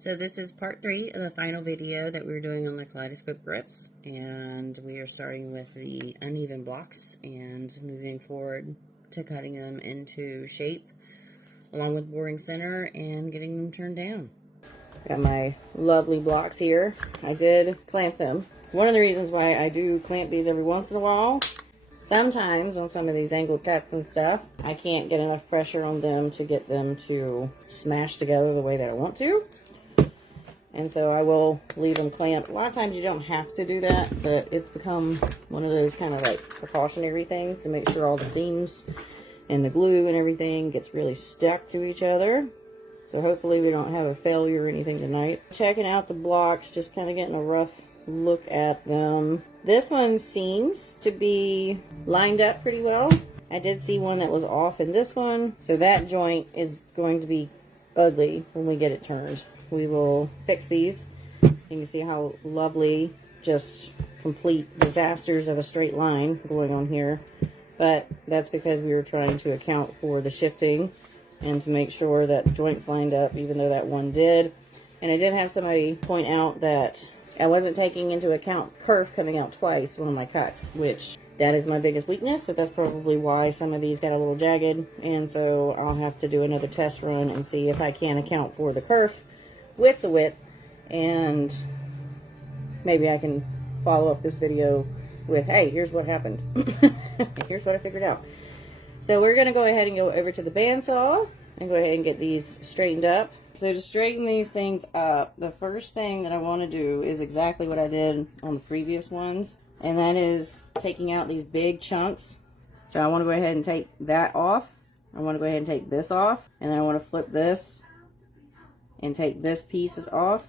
So this is part 3 of the final video that we were doing on the Kaleidoscope grips, and we are starting with the uneven blocks and moving forward to cutting them into shape along with boring center and getting them turned down. Got my lovely blocks here. I did clamp them. One of the reasons why I do clamp these every once in a while, sometimes on some of these angled cuts and stuff, I can't get enough pressure on them to get them to smash together the way that I want to. And so I will leave them clamped. A lot of times you don't have to do that, but it's become one of those kind of like precautionary things to make sure all the seams and the glue and everything gets really stuck to each other. So hopefully we don't have a failure or anything tonight. Checking out the blocks, just kind of getting a rough look at them. This one seems to be lined up pretty well. I did see one that was off in this one. So that joint is going to be ugly when we get it turned. We will fix these. You can see how lovely, just complete disasters of a straight line going on here. But that's because we were trying to account for the shifting and to make sure that the joints lined up, even though that one did. And I did have somebody point out that I wasn't taking into account kerf coming out twice, one of my cuts, which that is my biggest weakness. So that's probably why some of these got a little jagged. And so I'll have to do another test run and see if I can account for the kerf with the width, and maybe I can follow up this video with, hey, here's what happened. Here's what I figured out. So we're going to go ahead and go over to the bandsaw and go ahead and get these straightened up. So to straighten these things up, the first thing that I want to do is exactly what I did on the previous ones, and that is taking out these big chunks. So I want to go ahead and take that off. I want to go ahead and take this off, and then I want to flip this and take this piece off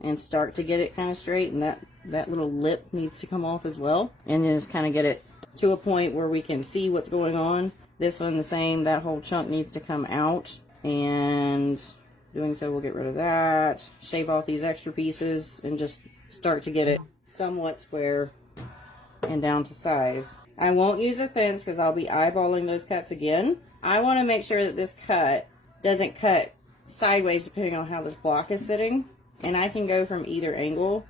and start to get it kind of straight, and that little lip needs to come off as well, and just kind of get it to a point where we can see what's going on. This one the same, that whole chunk needs to come out, and doing so we'll get rid of that, shave off these extra pieces, and just start to get it somewhat square and down to size. I won't use a fence because I'll be eyeballing those cuts again. I want to make sure that this cut doesn't cut sideways depending on how this block is sitting, and I can go from either angle.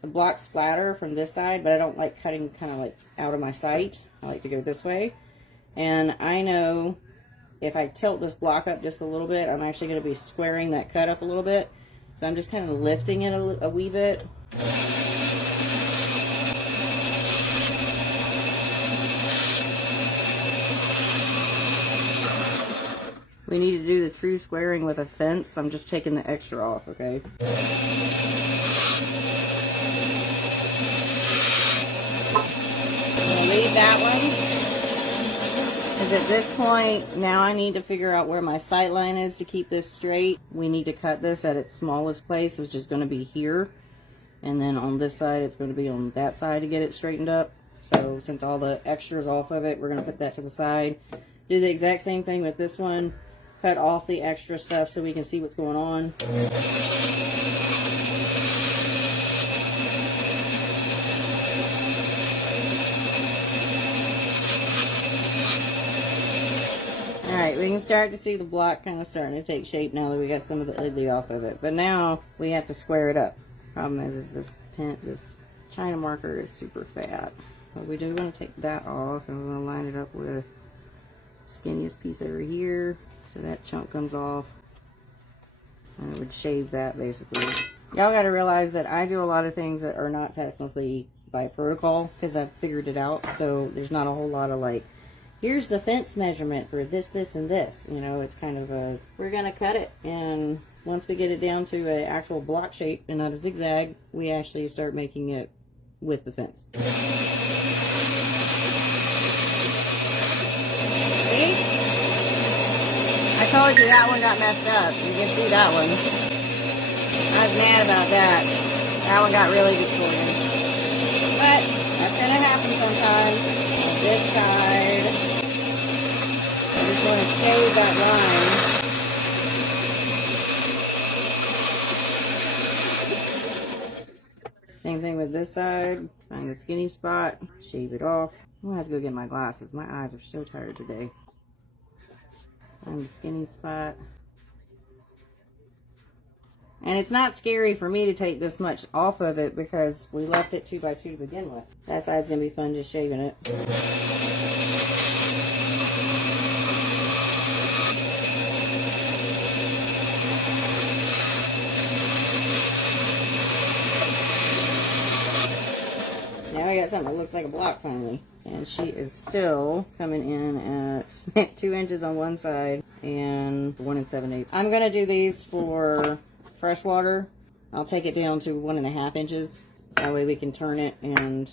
The block's flatter from this side, but I don't like cutting kind of like out of my sight. I like to go this way, and I know if I tilt this block up just a little bit, I'm actually going to be squaring that cut up a little bit. So I'm just kind of lifting it a wee bit. We need to do the true squaring with a fence. I'm just taking the extra off, okay? I'm gonna leave that one. Because at this point, now I need to figure out where my sight line is to keep this straight. We need to cut this at its smallest place, which is going to be here. And then on this side, it's going to be on that side to get it straightened up. So since all the extras off of it, we're going to put that to the side. Do the exact same thing with this one. Cut off the extra stuff so we can see what's going on. Alright, we can start to see the block kind of starting to take shape now that we got some of the ugly off of it. But now we have to square it up. Problem is this China marker is super fat. But we do want to take that off, and we're going to line it up with the skinniest piece over here. So that chunk comes off, and it would shave that basically. Y'all got to realize that I do a lot of things that are not technically by protocol because I've figured it out. So there's not a whole lot of like, here's the fence measurement for this, this, and this. You know, it's kind of a, we're going to cut it. And once we get it down to an actual block shape and not a zigzag, we actually start making it with the fence. See? I told you that one got messed up. You can see that one. I was mad about that. That one got really distorted. But that's going to happen sometimes. On this side, I just want to shave that line. Same thing with this side. Find the skinny spot. Shave it off. I'm going to have to go get my glasses. My eyes are so tired today. Find the skinny spot. And it's not scary for me to take this much off of it because we left it 2x2 to begin with. That side's going to be fun just shaving it. Now I got something that looks like a block finally. And she is still coming in at 2 inches on one side and 1 7/8. I'm going to do these for freshwater. I'll take it down to 1.5 inches. That way we can turn it and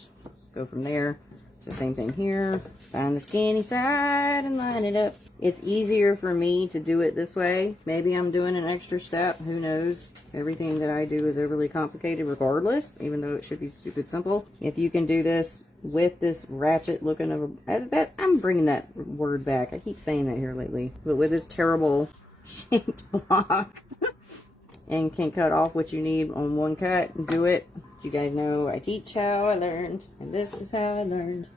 go from there. So same thing here. Find the skinny side and line it up. It's easier for me to do it this way. Maybe I'm doing an extra step. Who knows? Everything that I do is overly complicated regardless, even though it should be stupid simple. If you can do this with this ratchet looking of a, I'm bringing that word back. I keep saying that here lately. But with this terrible shaped block and can cut off what you need on one cut and do it. You guys know I teach how I learned, and this is how I learned.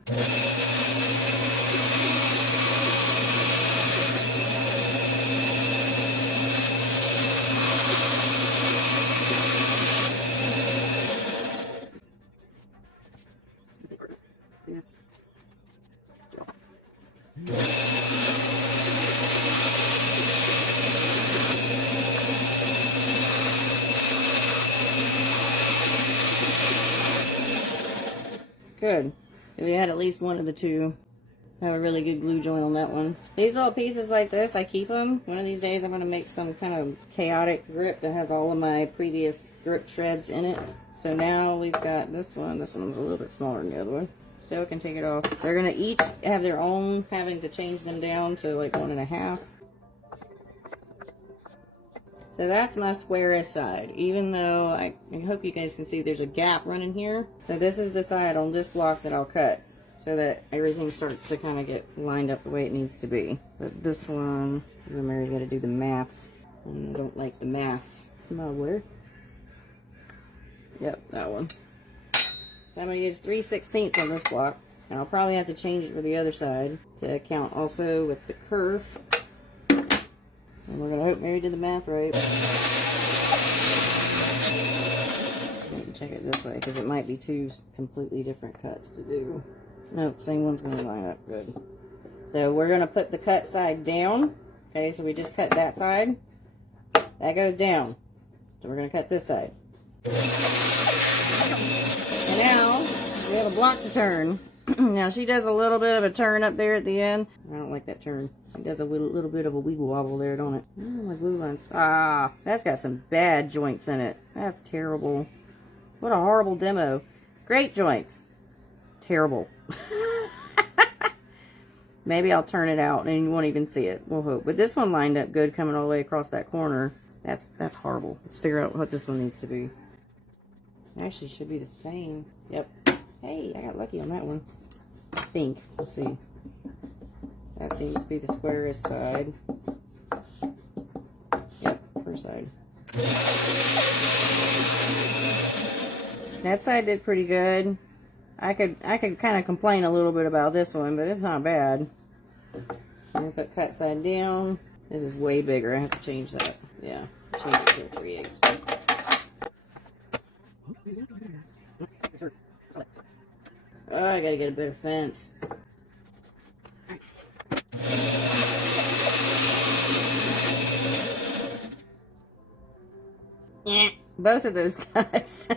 Good. So we had at least one of the two have a really good glue joint on that one. These little pieces like this, I keep them. One of these days I'm going to make some kind of chaotic grip that has all of my previous grip shreds in it. So now we've got this one. This one's a little bit smaller than the other one. So I can take it off. They're going to each have their own, having to change them down to like 1.5. So that's my squarest side, even though I hope you guys can see there's a gap running here. So this is the side on this block that I'll cut so that everything starts to kind of get lined up the way it needs to be. But this one, this is where Mary's got to do the maths, and I don't like the maths. Smaller. Yep, that one. So I'm going to use 3/16 on this block, and I'll probably have to change it for the other side to account also with the curve. And we're going to hope Mary did the math right. I can check it this way because it might be two completely different cuts to do. Nope, same one's going to line up good. So we're going to put the cut side down. Okay, so we just cut that side. That goes down. So we're going to cut this side. And now we have a block to turn. Now she does a little bit of a turn up there at the end. I don't like that turn. She does a little bit of a wiggle wobble there, don't it? Oh, my glue lines. Ah, that's got some bad joints in it. That's terrible. What a horrible demo. Great joints. Terrible. Maybe I'll turn it out and you won't even see it. We'll hope. But this one lined up good coming all the way across that corner. That's horrible. Let's figure out what this one needs to be. It actually should be the same. Yep. Hey, I got lucky on that one. I think. We'll see. That seems to be the squarest side. Yep, first side. That side did pretty good. I could kind of complain a little bit about this one, but it's not bad. I'm gonna put cut side down. This is way bigger. I have to change that. Yeah, change it to 3/8. Oh, I gotta get a better fence. Both of those cuts.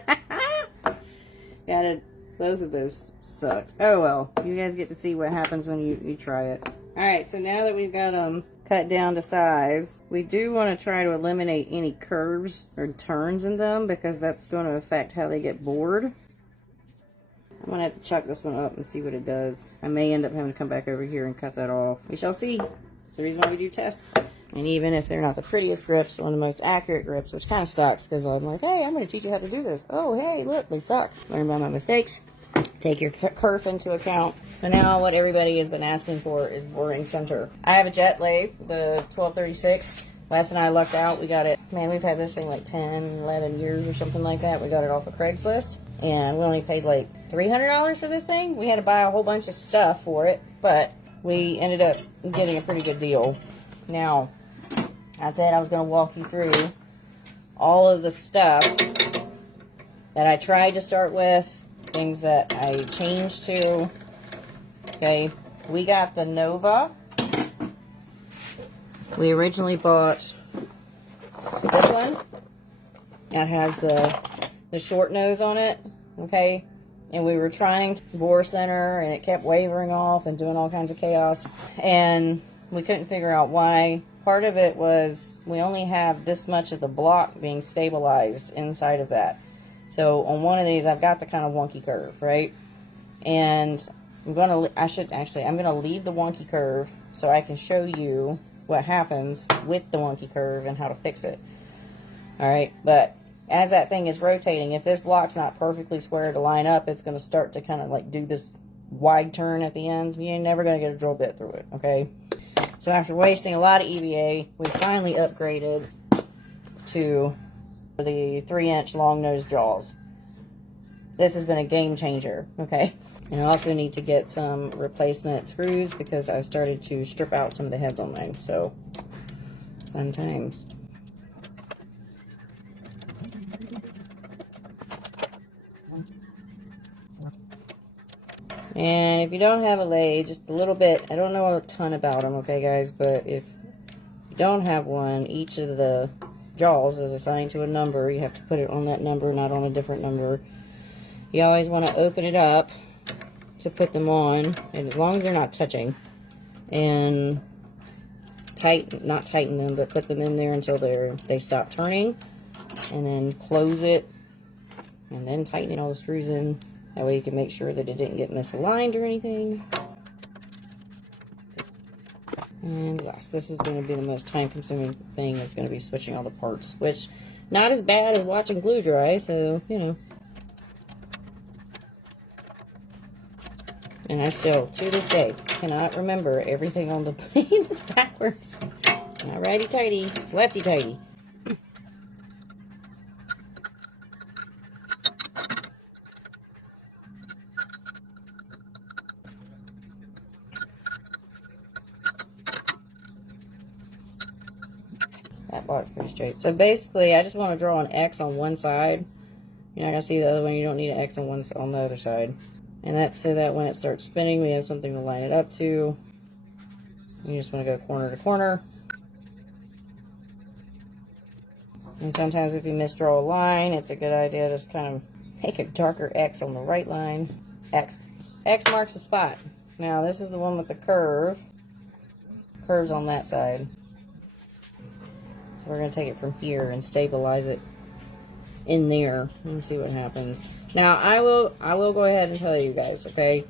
Both of those sucked. Oh well, you guys get to see what happens when you try it. Alright, so now that we've got them cut down to size, we do want to try to eliminate any curves or turns in them because that's going to affect how they get bored. I'm going to have to chuck this one up and see what it does. I may end up having to come back over here and cut that off. We shall see. It's the reason why we do tests. And even if they're not the prettiest grips, one of the most accurate grips, which kind of sucks because I'm like, hey, I'm going to teach you how to do this. Oh, hey, look, they suck. Learn by my mistakes. Take your kerf into account. So now what everybody has been asking for is boring center. I have a jet lathe, the 1236. Last night I lucked out. We got it. Man, we've had this thing like 10, 11 years or something like that. We got it off of Craigslist. And we only paid like $300 for this thing. We had to buy a whole bunch of stuff for it. But we ended up getting a pretty good deal. Now, I said I was going to walk you through all of the stuff that I tried to start with, things that I changed to. Okay, we got the Nova. We originally bought this one that has the short nose on it, okay? And we were trying to bore center, and it kept wavering off and doing all kinds of chaos. And we couldn't figure out why. Part of it was we only have this much of the block being stabilized inside of that. So on one of these, I've got the kind of wonky curve, right? And I'm gonna leave the wonky curve so I can show you what happens with the wonky curve and how to fix it. All right, but as that thing is rotating, if this block's not perfectly square to line up, it's going to start to kind of like do this wide turn at the end. You're never going to get a drill bit through it, okay? So after wasting a lot of EVA, we finally upgraded to the 3-inch long nose jaws. This has been a game changer, okay? And I also need to get some replacement screws because I've started to strip out some of the heads on mine, so fun times. And if you don't have a lathe, just a little bit, I don't know a ton about them, okay guys, but if you don't have one, each of the jaws is assigned to a number. You have to put it on that number, not on a different number. You always want to open it up to put them on, and as long as they're not touching, and not tighten them, but put them in there until they stop turning, and then close it, and then tighten all the screws in. That way you can make sure that it didn't get misaligned or anything. And last, this is going to be the most time-consuming thing, is going to be switching all the parts, which not as bad as watching glue dry, so, you know. And I still, to this day, cannot remember everything on the plane is backwards. It's not righty-tighty, it's lefty-tighty. That block's pretty straight. So basically, I just want to draw an X on one side. You're not going to see the other one. You don't need an X on the other side. And that's so that when it starts spinning, we have something to line it up to. You just want to go corner to corner. And sometimes if you misdraw a line, it's a good idea to just kind of make a darker X on the right line. X. X marks the spot. Now, this is the one with the curve. Curves on that side. So we're going to take it from here and stabilize it in there and see what happens. Now, I will go ahead and tell you guys, okay?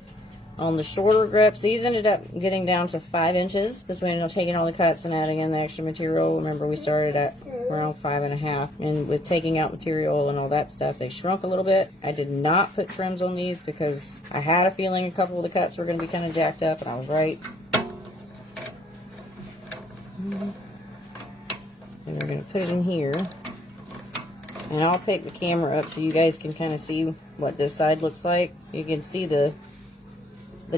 On the shorter grips, these ended up getting down to 5 inches between taking all the cuts and adding in the extra material. Remember, we started at around 5.5, and with taking out material and all that stuff, they shrunk a little bit. I did not put trims on these because I had a feeling a couple of the cuts were going to be kind of jacked up, and I was right. And we're going to put it in here. And I'll pick the camera up so you guys can kind of see what this side looks like. You can see the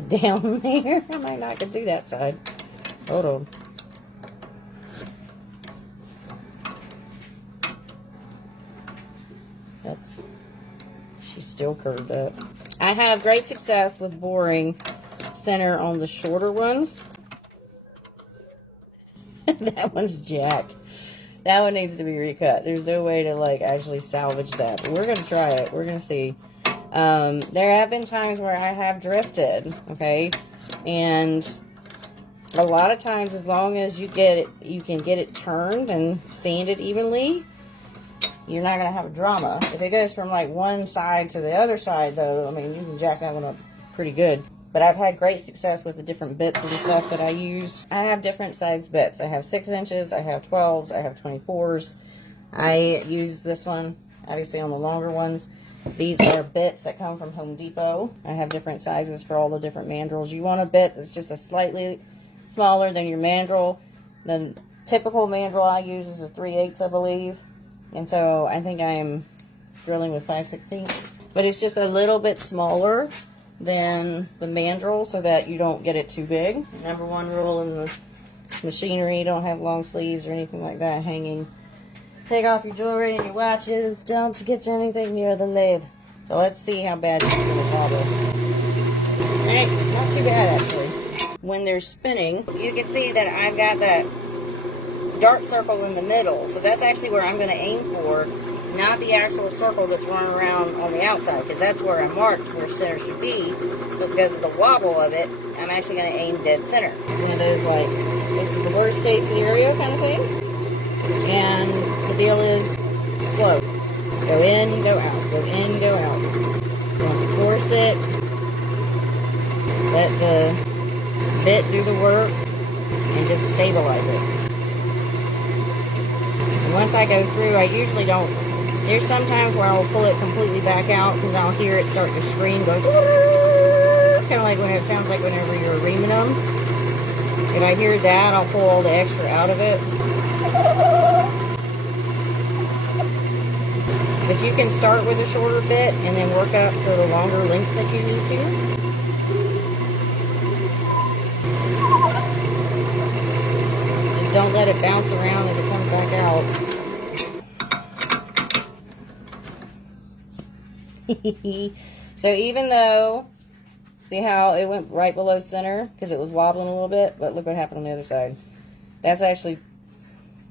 down there. I might not can do that side. Hold on. She's still curved up. I have great success with boring center on the shorter ones. That one's jacked. That one needs to be recut. There's no way to like actually salvage that. But we're going to try it. We're going to see. There have been times where I have drifted, okay? And a lot of times, as long as you can get it turned and sanded evenly, you're not going to have a drama. If it goes from like one side to the other side, though, I mean, you can jack that one up pretty good. But I've had great success with the different bits and stuff that I use. I have different sized bits. I have 6 inches, I have 12s, I have 24s. I use this one, obviously, on the longer ones. These are bits that come from Home Depot. I have different sizes for all the different mandrels. You want a bit that's just a slightly smaller than your mandrel. The typical mandrel I use is a 3/8, I believe. And so I think I'm drilling with 5/16. But it's just a little bit smaller than the mandrel so that you don't get it too big. #1 rule in the machinery, don't have long sleeves or anything like that hanging Take off your jewelry and your watches. Don't get you anything near the lathe. So let's see how bad it's going to wobble. Alright, not too bad actually. When they're spinning, you can see that I've got that dark circle in the middle. So that's actually where I'm going to aim for, not the actual circle that's running around on the outside, because that's where I marked where center should be. But because of the wobble of it, I'm actually going to aim dead center. One of those, like, this is the worst case scenario kind of thing. And the deal is slow. Go in, go out. Go in, go out. You don't have to force it. Let the bit do the work and just stabilize it. And once I go through, I usually don't. There's some times where I'll pull it completely back out because I'll hear it start to scream, go kind of like when it sounds like whenever you're reaming them. If I hear that, I'll pull all the extra out of it. But you can start with a shorter bit and then work up to the longer lengths that you need to. Just don't let it bounce around as it comes back out. So even though, see how it went right below center because it was wobbling a little bit, but look what happened on the other side. That's actually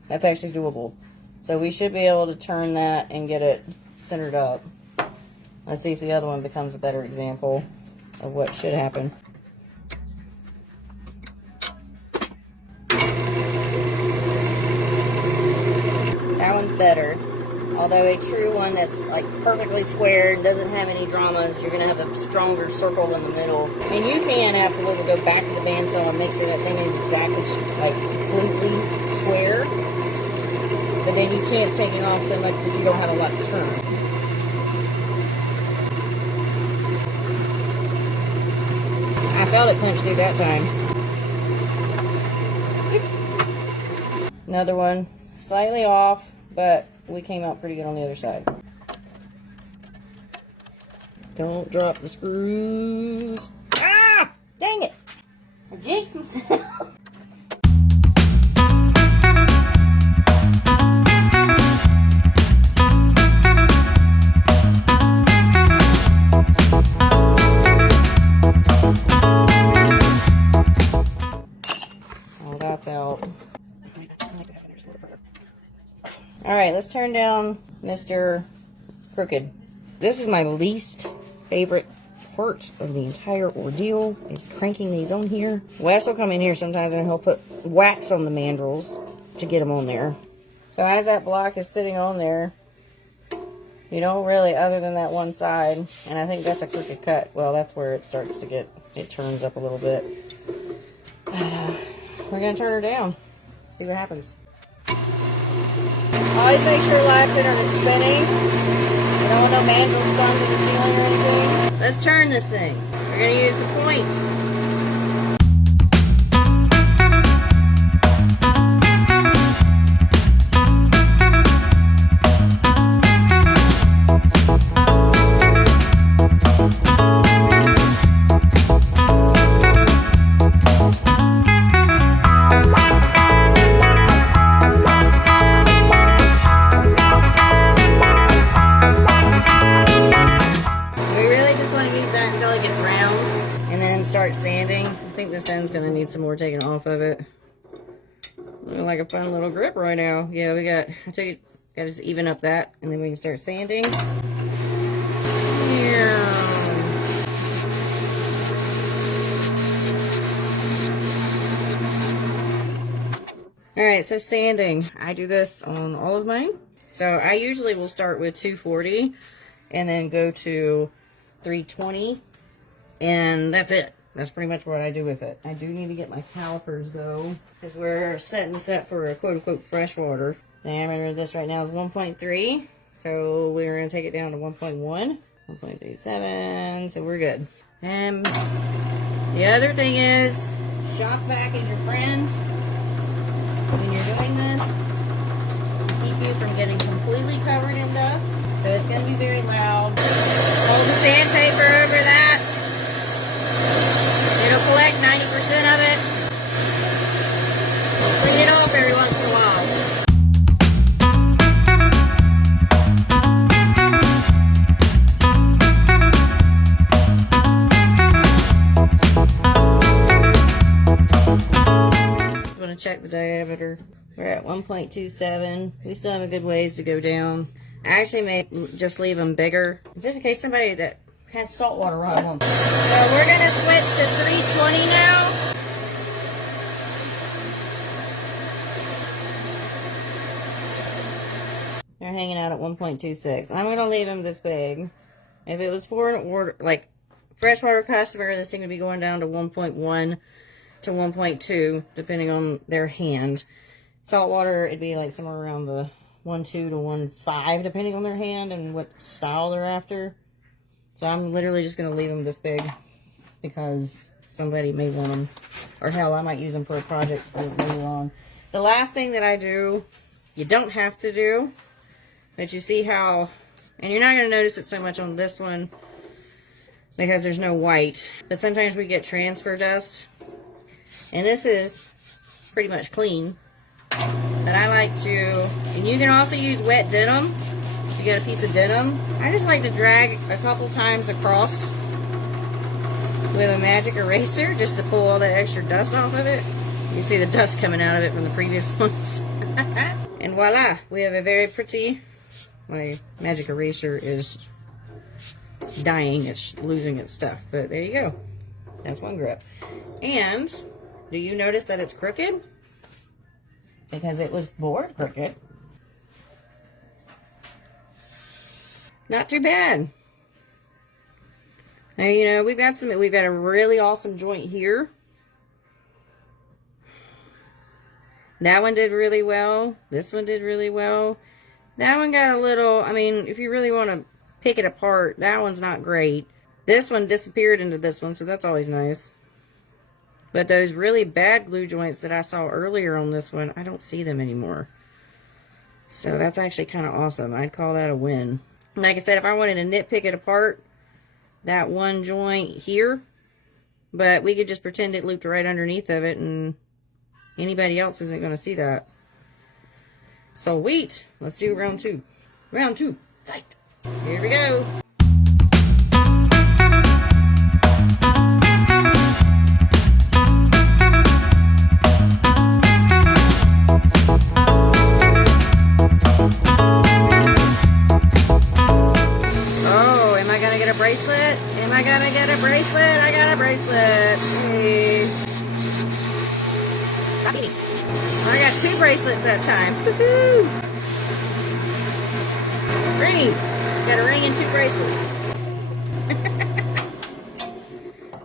doable. So we should be able to turn that and get it centered up. Let's see if the other one becomes a better example of what should happen. That one's better. Although a true one that's like perfectly square and doesn't have any dramas, you're going to have a stronger circle in the middle. And you can absolutely go back to the bandsaw and make sure that thing is exactly like completely square. But then you chance taking off so much that you don't have a lot to turn. I felt it punch through that time. Another one, slightly off, but we came out pretty good on the other side. Don't drop the screws. Ah! Dang it! I jinxed myself. Oh, that's out. Alright, let's turn down Mr. Crooked. This is my least favorite part of the entire ordeal, is cranking these on here. Wes will come in here sometimes and he'll put wax on the mandrels to get them on there. So as that block is sitting on there, you don't really, other than that one side, and I think that's a crooked cut. Well, that's where it starts to get, it turns up a little bit. We're going to turn her down, see what happens. Always make sure live center is spinning. You don't want no mandrels spun to the ceiling or anything. Let's turn this thing. We're going to use the point. Sanding. I think this end's gonna need some more taking off of it. Looking like a fun little grip right now. Yeah, we got, I took it, gotta just even up that, and then we can start sanding. Yeah. Alright, so sanding. I do this on all of mine. So I usually will start with 240 and then go to 320, and that's it. That's pretty much what I do with it. I do need to get my calipers though, because we're setting this up for a quote-unquote freshwater. Diameter of this right now is 1.3, so we're going to take it down to 1.1, 1.37, so we're good. And the other thing is, shop vac is your friend when you're doing this, to keep you from getting completely covered in dust. So it's going to be very loud. Hold the sandpaper over that. It'll collect 90% of it. Clean it off every once in a while. here. We're at 1.27. We still have a good ways to go down. I actually may just leave them bigger, just in case somebody that has salt water on them. So we're gonna switch to 320 now. They're hanging out at 1.26. I'm gonna leave them this big. If it was for an order, like freshwater customer, this thing would be going down to 1.1 to 1.2, depending on their hand. Saltwater, it'd be like somewhere around the 1.2 to 1.5, depending on their hand and what style they're after. So I'm literally just going to leave them this big because somebody may want them. Or hell, I might use them for a project later on. The last thing that I do, you don't have to do, but you see how, and you're not going to notice it so much on this one because there's no white, but sometimes we get transfer dust. And this is pretty much clean. But I like to, and you can also use wet denim. If you got a piece of denim, I just like to drag a couple times across with a magic eraser just to pull all that extra dust off of it. You see the dust coming out of it from the previous ones. And voila, we have a very pretty, my magic eraser is dying, it's losing its stuff. But there you go. That's one grip. And do you notice that it's crooked? Because it was bored crooked. Not too bad. Now, you know, we've got a really awesome joint here. That one did really well. This one did really well. That one got a little, I mean, if you really want to pick it apart, that one's not great. This one disappeared into this one, so that's always nice. But those really bad glue joints that I saw earlier on this one, I don't see them anymore. So that's actually kind of awesome. I'd call that a win. Like I said, if I wanted to nitpick it apart, that one joint here, but we could just pretend it looped right underneath of it and anybody else isn't going to see that. So wait, let's do round two. Round two, fight. Here we go. Bracelet? Am I gonna get a bracelet? I got a bracelet. Hey. I got 2 bracelets that time. Woohoo! Ring. Got a ring and 2 bracelets.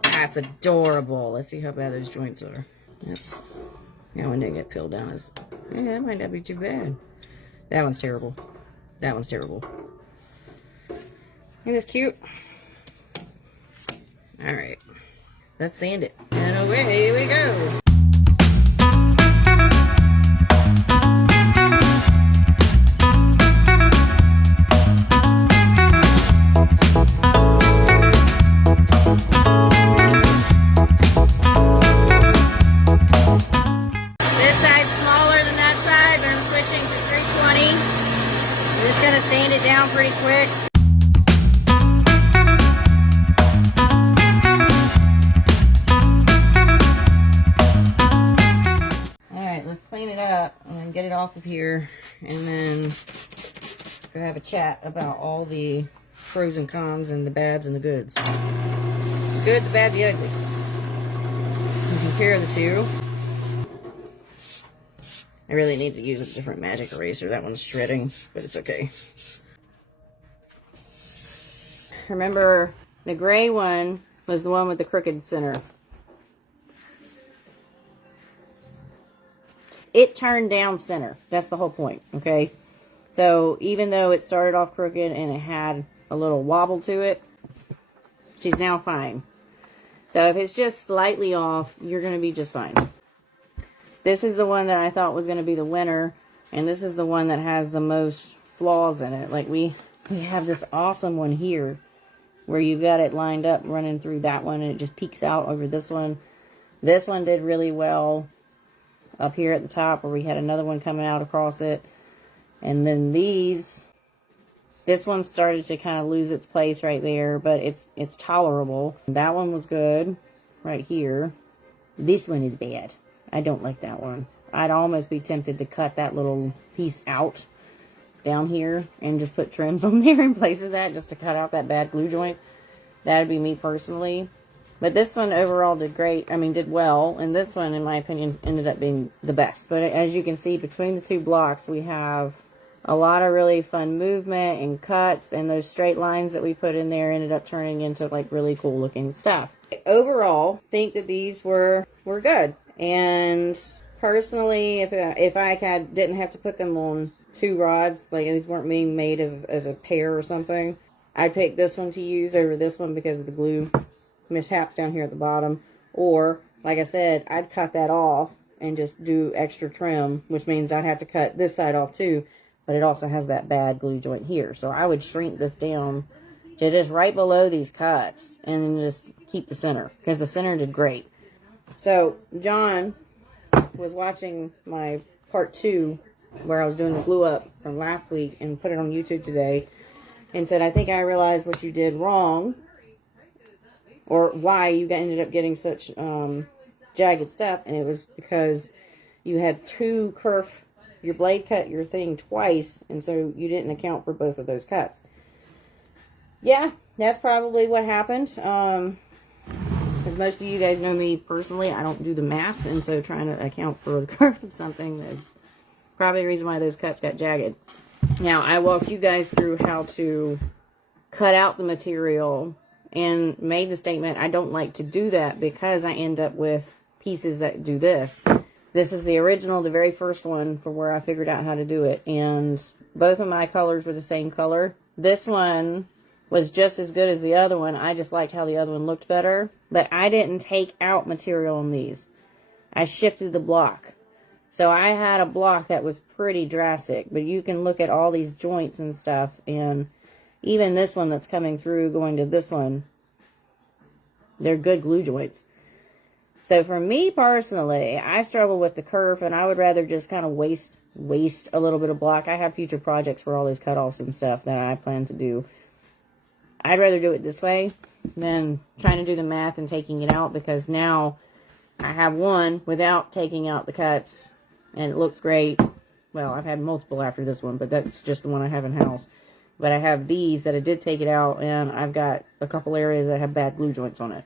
That's adorable. Let's see how bad those joints are. That's, that one didn't get peeled down. Yeah, that might not be too bad. That one's terrible. That one's terrible. Isn't this cute? Alright. Let's sand it. And away we go. This side's smaller than that side, but I'm switching to 320. I'm just going to sand it down pretty quick. Clean it up and then get it off of here and then go have a chat about all the pros and cons and the bads and the goods. The good, the bad, the ugly. And compare the two. I really need to use a different magic eraser. That one's shredding, but it's okay. Remember, the gray one was the one with the crooked center. It turned down center. That's the whole point, okay? So even though it started off crooked and it had a little wobble to it, she's now fine. So if it's just slightly off, you're going to be just fine. This is the one that I thought was going to be the winner, and this is the one that has the most flaws in it. Like we have this awesome one here where you've got it lined up running through that one and it just peeks out over this one. This one did really well up here at the top where we had another one coming out across it. And then this one started to kind of lose its place right there, but it's tolerable. That one was good right here. This one is bad. I don't like that one. I'd almost be tempted to cut that little piece out down here and just put trims on there in place of that, just to cut out that bad glue joint. That would be me personally. But this one overall did great. I mean, did well. And this one, in my opinion, ended up being the best. But as you can see, between the two blocks, we have a lot of really fun movement and cuts. And those straight lines that we put in there ended up turning into, like, really cool looking stuff. Overall, I think that these were good. And personally, if I didn't have to put them on two rods, like these weren't being made as a pair or something, I'd pick this one to use over this one because of the glue mishaps down here at the bottom. Or, like I said, I'd cut that off and just do extra trim, which means I'd have to cut this side off too, but it also has that bad glue joint here. So I would shrink this down to just right below these cuts and just keep the center, because the center did great. So John was watching my part 2 where I was doing the glue up from last week and put it on YouTube today, and said, I think I realized what you did wrong, or why you ended up getting such jagged stuff. And it was because you had your blade cut your thing twice, and so you didn't account for both of those cuts. Yeah, that's probably what happened. As most of you guys know me personally, I don't do the math, and so trying to account for the curve of something is probably the reason why those cuts got jagged. Now, I walked you guys through how to cut out the material and made the statement, I don't like to do that because I end up with pieces that do this. This is the original, the very first one for where I figured out how to do it. And both of my colors were the same color. This one was just as good as the other one. I just liked how the other one looked better. But I didn't take out material on these. I shifted the block. So I had a block that was pretty drastic. But you can look at all these joints and stuff, and even this one that's coming through going to this one, they're good glue joints. So for me personally, I struggle with the curve, and I would rather just kind of waste a little bit of block. I have future projects for all these cutoffs and stuff that I plan to do. I'd rather do it this way than trying to do the math and taking it out, because now I have one without taking out the cuts, and it looks great. Well, I've had multiple after this one, but that's just the one I have in house. But I have these that I did take it out, and I've got a couple areas that have bad glue joints on it.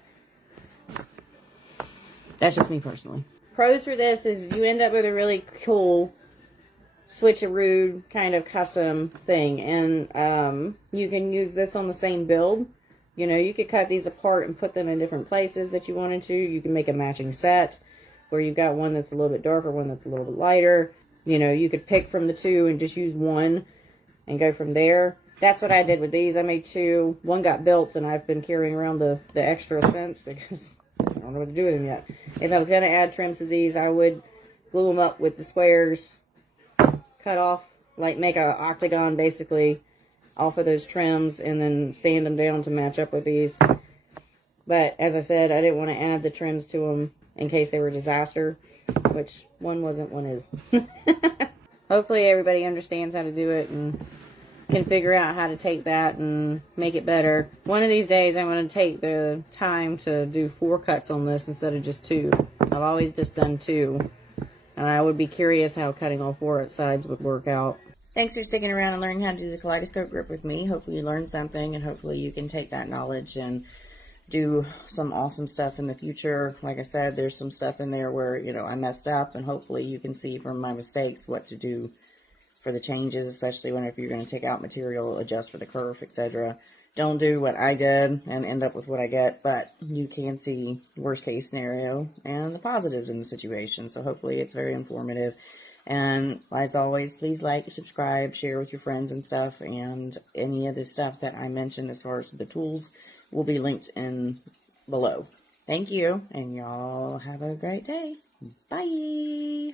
That's just me personally. Pros for this is you end up with a really cool switcheroo kind of custom thing. And you can use this on the same build. You know, you could cut these apart and put them in different places that you wanted to. You can make a matching set where you've got one that's a little bit darker, one that's a little bit lighter. You know, you could pick from the two and just use one and go from there. That's what I did with these. I made two. One got built, and I've been carrying around the extra since because I don't know what to do with them yet. If I was going to add trims to these, I would glue them up with the squares, cut off, like make an octagon basically off of those trims, and then sand them down to match up with these. But as I said, I didn't want to add the trims to them in case they were a disaster, which one wasn't, one is. Hopefully everybody understands how to do it and can figure out how to take that and make it better. One of these days I'm going to take the time to do 4 cuts on this instead of just 2. I've always just done 2. And I would be curious how cutting all 4 sides would work out. Thanks for sticking around and learning how to do the Kaleidoscope grip with me. Hopefully you learned something, and hopefully you can take that knowledge and do some awesome stuff in the future. Like I said, there's some stuff in there where, you know, I messed up, and hopefully you can see from my mistakes what to do for the changes, especially whenever you're going to take out material, adjust for the curve, etc. Don't do what I did and end up with what I get, but you can see worst case scenario and the positives in the situation. So hopefully it's very informative. And as always, please like, subscribe, share with your friends and stuff. And any of the stuff that I mentioned as far as the tools will be linked in below. Thank you, and y'all have a great day. Bye.